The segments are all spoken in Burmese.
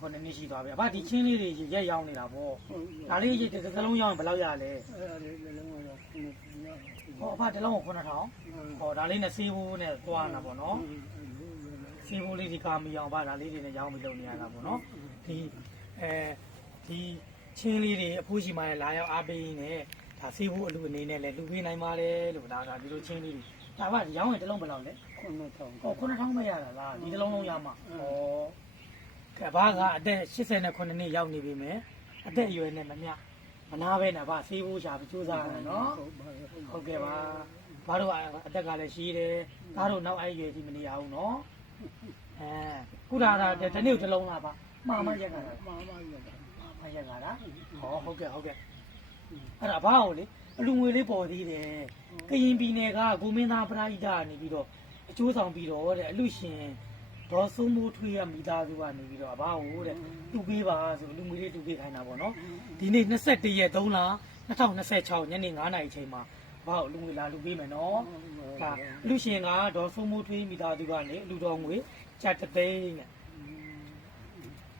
ခုနှစ်ရှိသွားပြီအဖဒီချင်းလေးတွေရက်ရောက်နေတာပေါ့ဒါလေးတစ်စလုံးရောက်ရင်ဘယ်လောက်ရလဲဟောအဖတစ်လုံးကို9000ဟောဒါလေးနဲ့စေးဘူးနဲ့သွားနေတာပေါ့နော်စေးဘူးလေးဒီကာမီအောင်ဗဒါလေးတွေနဲ့ရောင်းပြီးလုပ်နေရတာပေါ့နော်ဒီချင်းလေးတွေအဖိုးရှိမှလည်းလာရောက်အားပေးနေဒါစေးဘူးအလူအနေနဲ့လည်းလူပေးနိုင်ပါတယ်လို့ဒါဒီလိုချင်းလေးတွေဒါဗရောင်းရင်တစ်လုံးဘယ်လောက်လဲ9000ဟော9000မရတာလားဒီတစ်လုံးလုံးရမှာဟောကဘာကအသက်89နှစ်ရောက်နေပြီမယ်အသက်အရွယ်နဲ့မမျှမနာပဲနဲ့ဗစေးဘူးရှာပြီးစူးစမ်းရတယ်နော်ဟုတ်ကဲ့ပါဘာတို့အသက်ကလည်းရှိတယ်ဒါတို့နောက်အဲ့ရွယ်ကြီးမနေရဘူးနော်ခုဒါတနေ့တစ်လုံးလားဗမှားမရက်တာမှားရက်တာဟောဟုတ်ကဲ့အဲ့ဒါဘာကိုလေအလူငွေလေးပေါ်သေးတယ်ကရင်ပြည်နယ်ကကိုမင်းသားပရိဒတ်နေပြီးတော့အကျိုးဆောင်ပြီးတော့တဲ့အလူရှင်ဒေါ်စိုးမိုးထွေးရမိသားစုကနေပြီးတော့ဘာကိုတဲ့တူပေးပါဆိုလူငွေလေးတူပေးခိုင်းတာပေါ့နော်ဒီနေ့21ရက်3လ2026ညနေ9:00နာရီချိန်မှာဘာကိုလူငွေလာလူပေးမယ်နော်ဒါအလူရှင်ကဒေါ်စိုးမိုးထွေးမိသားစုကနေလူတော်ငွေချက်တသိန်းနဲ့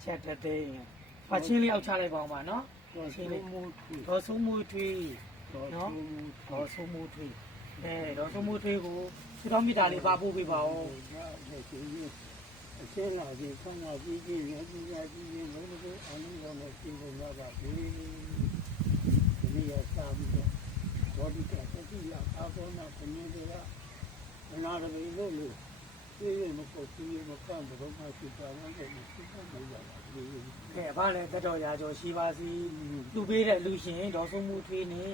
ချက်တသိန်းဖာချင်းလေးအောက်ချလိုက်ပါအောင်ပါနော်ချင်းလေးဒေါ်စိုးမိုးထွေးနော်ဒေါ်စိုးမိုးထွေးဒေါ်စိုးမိုးထွေးကိုသူတော်မိသားလေးပါပို့ပေးပါဦးအစင်းလာပြီးခေါင်းလာပြီးကြီးနေပြီးကြီးလုံးလုံးအလုံးလုံးနဲ့ပြင်ကုန်ရပါပြီဒီနေ့ရစားပြီးတော့ဘောဒီကတိရအာဘောနာပနေတွေကမနာရပြီလို့ပြေးမဖို့ပြေးမကန့်တော့မှစီတာလည်းမရှိဘူးရပါဘူးကဲဘာလဲတက်တော်ရာကျော်ရှိပါစီသူပေးတဲ့လူရှင်ဒေါ်စိုးမိုးထွေးနဲ့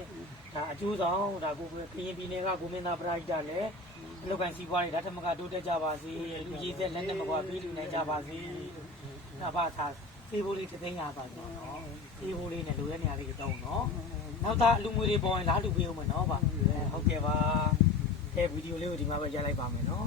ဒါအကျိုးဆောင်ဒါကိုကရင်ပြည်နယ်ကကိုမင်းသားပရိဒတ်လည်းအလောက်ကန်စီးပွားတွေဓာတ်ထမကတိုးတက်ကြပါစေလူကြီးသက်လက်နဲ့မကွာပြီးလူနိုင်ကြပါစေဒါပါသားဖေးဖို့လေးသိန်းရပါတော့နော်ဖေးဖို့လေးနဲ့လိုတဲ့နေရာလေးတောင်းနော်နောက်သားအလူငွေတွေပေါ်ရင်လားလူပေးအောင်မယ်နော်ဗျဟုတ်ကဲ့ပါကဲဗီဒီယိုလေးကိုဒီမှာပဲရိုက်လိုက်ပါမယ်နော်